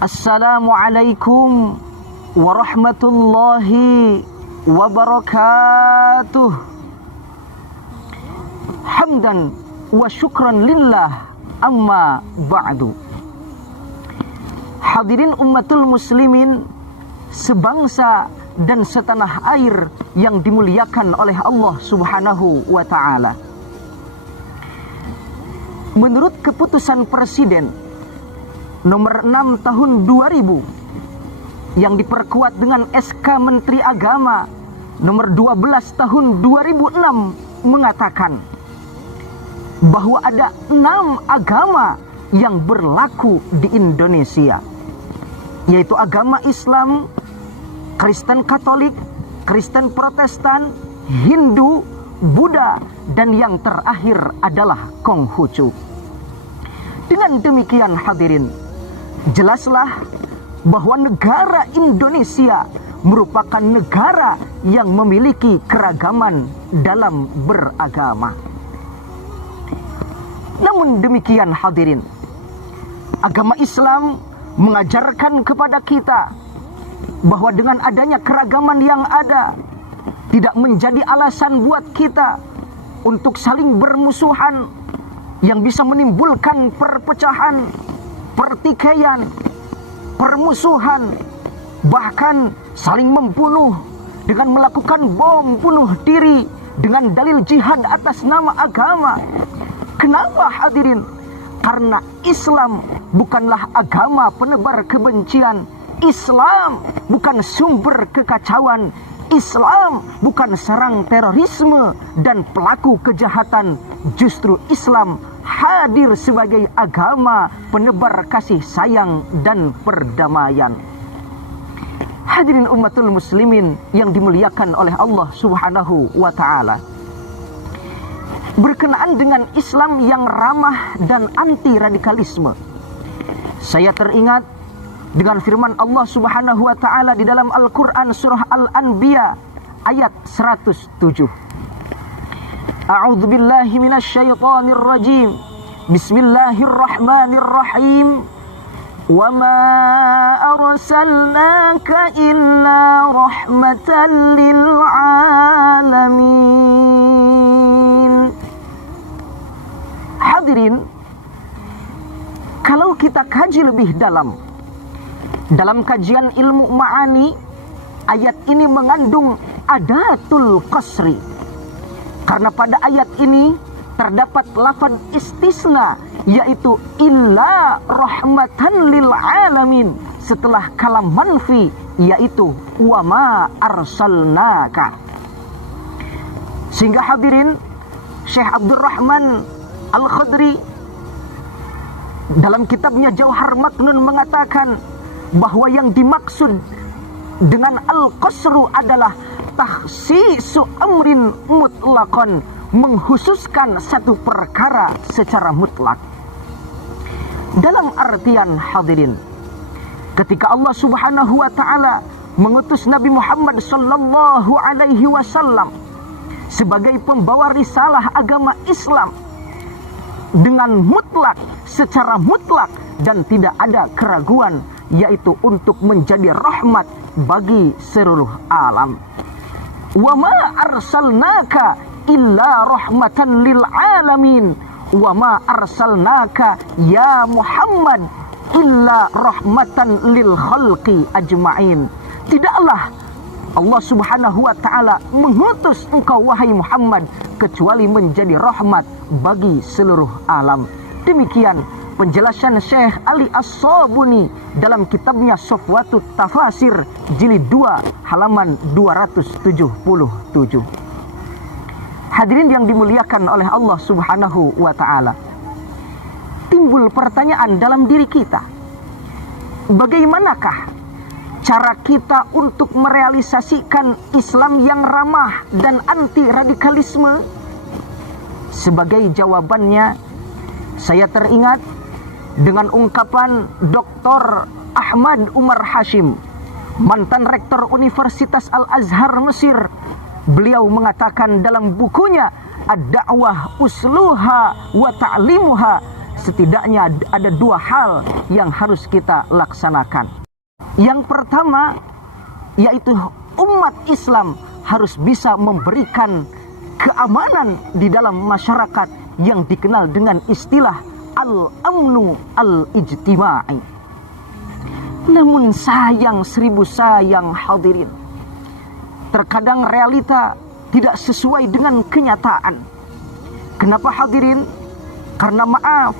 Assalamualaikum warahmatullahi wabarakatuh. Hamdan wa syukran lillah, amma ba'du. Hadirin ummatul muslimin sebangsa dan setanah air yang dimuliakan oleh Allah Subhanahu wa ta'ala. Menurut keputusan Presiden nomor 6 tahun 2000 yang diperkuat dengan SK Menteri Agama nomor 12 tahun 2006 mengatakan bahwa ada 6 agama yang berlaku di Indonesia, yaitu agama Islam, Kristen Katolik, Kristen Protestan, Hindu, Buddha, dan yang terakhir adalah Konghucu. Dengan demikian hadirin, jelaslah bahwa negara Indonesia merupakan negara yang memiliki keragaman dalam beragama. Namun demikian hadirin, agama Islam mengajarkan kepada kita bahwa dengan adanya keragaman yang ada tidak menjadi alasan buat kita untuk saling bermusuhan yang bisa menimbulkan perpecahan, pertikaian, permusuhan, bahkan saling membunuh dengan melakukan bom bunuh diri dengan dalil jihad atas nama agama. Kenapa hadirin? Karena Islam bukanlah agama penebar kebencian. Islam bukan sumber kekacauan. Islam bukan serang terorisme dan pelaku kejahatan. Justru Islam hadir sebagai agama penebar kasih sayang dan perdamaian. Hadirin ummatul muslimin yang dimuliakan oleh Allah Subhanahu wa ta'ala, berkenaan dengan Islam yang ramah dan anti radikalisme, saya teringat dengan firman Allah Subhanahu wa ta'ala di dalam Al-Quran surah Al-Anbiya ayat 107. A'udzu billahi minasyaitonir rajim. Bismillahirrahmanirrahim. Wa ma arsalnaka illa rahmatan lil alamin. Hadirin, kalau kita kaji lebih dalam kajian ilmu ma'ani, ayat ini mengandung adatul qasri. Karena pada ayat ini terdapat lafaz istisna, yaitu illa rahmatan lil alamin, setelah kalam manfi, yaitu wa ma arsalnaka. Sehingga hadirin, Syekh Abdurrahman Al-Khadri dalam kitabnya Jauhar Maknun mengatakan bahwa yang dimaksud dengan al-qasru adalah takhsisu amrin mutlaqan, menghususkan satu perkara secara mutlak. Dalam artian hadirin, ketika Allah Subhanahu wa ta'ala mengutus Nabi Muhammad sallallahu alaihi wasallam sebagai pembawa risalah agama Islam dengan mutlak, secara mutlak dan tidak ada keraguan, yaitu untuk menjadi rahmat bagi seluruh alam. Wa ma arsalnaka illa rahmatan lil alamin. Wa ma arsalnaka ya Muhammad illa rahmatan lil khalqi ajma'in. Tidaklah Allah Subhanahu wa ta'ala mengutus engkau wahai Muhammad kecuali menjadi rahmat bagi seluruh alam. Demikian penjelasan Syekh Ali As-Sabuni dalam kitabnya Safwatut Tafasir jilid 2 halaman 277. Hadirin yang dimuliakan oleh Allah Subhanahu wa ta'ala, timbul pertanyaan dalam diri kita, bagaimanakah cara kita untuk merealisasikan Islam yang ramah dan anti radikalisme? Sebagai jawabannya, saya teringat dengan ungkapan Dr. Ahmad Umar Hashim, mantan rektor Universitas Al-Azhar Mesir. Beliau mengatakan dalam bukunya Ad-Da'wah Usluha wa Ta'limuha, setidaknya ada dua hal yang harus kita laksanakan. Yang pertama, yaitu umat Islam harus bisa memberikan keamanan di dalam masyarakat yang dikenal dengan istilah al-amnu al-ijtima'i. Namun sayang, seribu sayang hadirin, terkadang realita tidak sesuai dengan kenyataan. Kenapa hadirin? Karena maaf,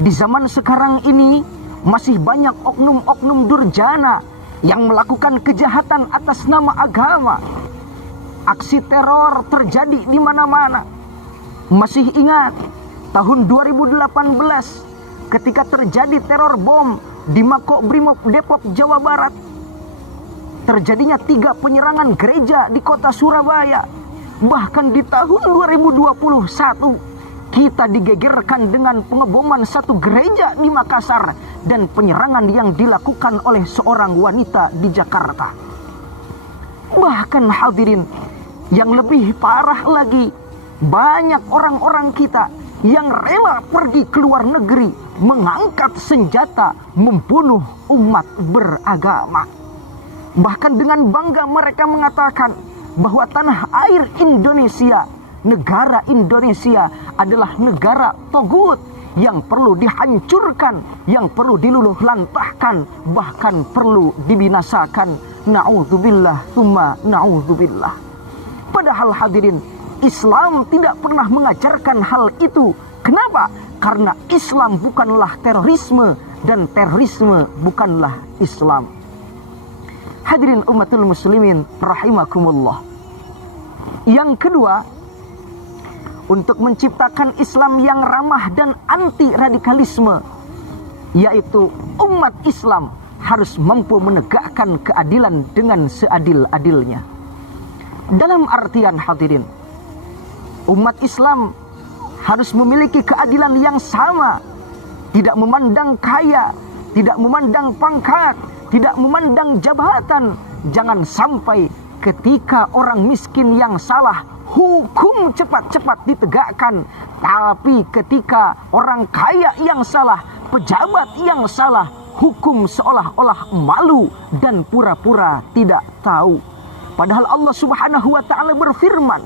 di zaman sekarang ini masih banyak oknum-oknum durjana yang melakukan kejahatan atas nama agama. Aksi teror terjadi di mana-mana. Masih ingat tahun 2018 ketika terjadi teror bom di Makobrimob Depok, Jawa Barat. Terjadinya 3 penyerangan gereja di kota Surabaya. Bahkan di tahun 2021 kita digegerkan dengan pengeboman satu gereja di Makassar dan penyerangan yang dilakukan oleh seorang wanita di Jakarta. Bahkan hadirin, yang lebih parah lagi, banyak orang-orang kita yang rela pergi ke luar negeri mengangkat senjata membunuh umat beragama. Bahkan dengan bangga mereka mengatakan bahwa tanah air Indonesia, negara Indonesia adalah negara togut yang perlu dihancurkan, yang perlu diluluh lantahkan, bahkan perlu dibinasakan. Na'udzubillah, tsumma na'udzubillah. Padahal hadirin, Islam tidak pernah mengajarkan hal itu. Kenapa? Karena Islam bukanlah terorisme dan terorisme bukanlah Islam. Hadirin umatul muslimin rahimakumullah. Yang kedua, untuk menciptakan Islam yang ramah dan anti radikalisme, yaitu umat Islam harus mampu menegakkan keadilan dengan seadil-adilnya. Dalam artian hadirin, umat Islam harus memiliki keadilan yang sama, tidak memandang kaya, tidak memandang pangkat, tidak memandang jabatan. Jangan sampai ketika orang miskin yang salah, hukum cepat-cepat ditegakkan. Tapi ketika orang kaya yang salah, pejabat yang salah, hukum seolah-olah malu dan pura-pura tidak tahu. Padahal Allah Subhanahu wa ta'ala berfirman,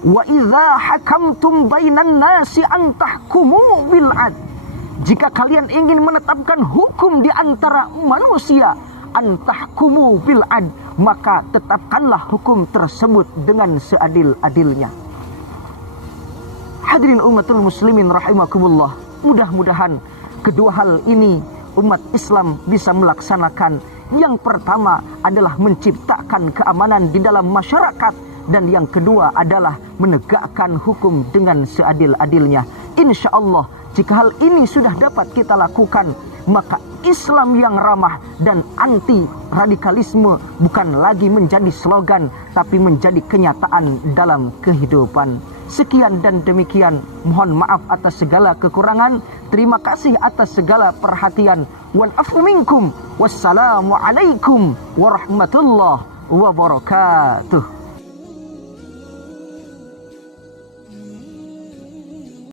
"Wa idza hakamtum bainan nasi an tahkumu bil adl." Jika kalian ingin menetapkan hukum di antara manusia, an tahkumu bil adl, maka tetapkanlah hukum tersebut dengan seadil-adilnya. Hadirin umatul muslimin rahimakumullah, mudah-mudahan kedua hal ini umat Islam bisa melaksanakan. Yang pertama adalah menciptakan keamanan di dalam masyarakat, dan yang kedua adalah menegakkan hukum dengan seadil-adilnya. Insya Allah, jika hal ini sudah dapat kita lakukan, maka Islam yang ramah dan anti radikalisme bukan lagi menjadi slogan, tapi menjadi kenyataan dalam kehidupan. Sekian dan demikian, mohon maaf atas segala kekurangan. Terima kasih atas segala perhatian. Wal afu minkum. Wassalamualaikum warahmatullahi wabarakatuh.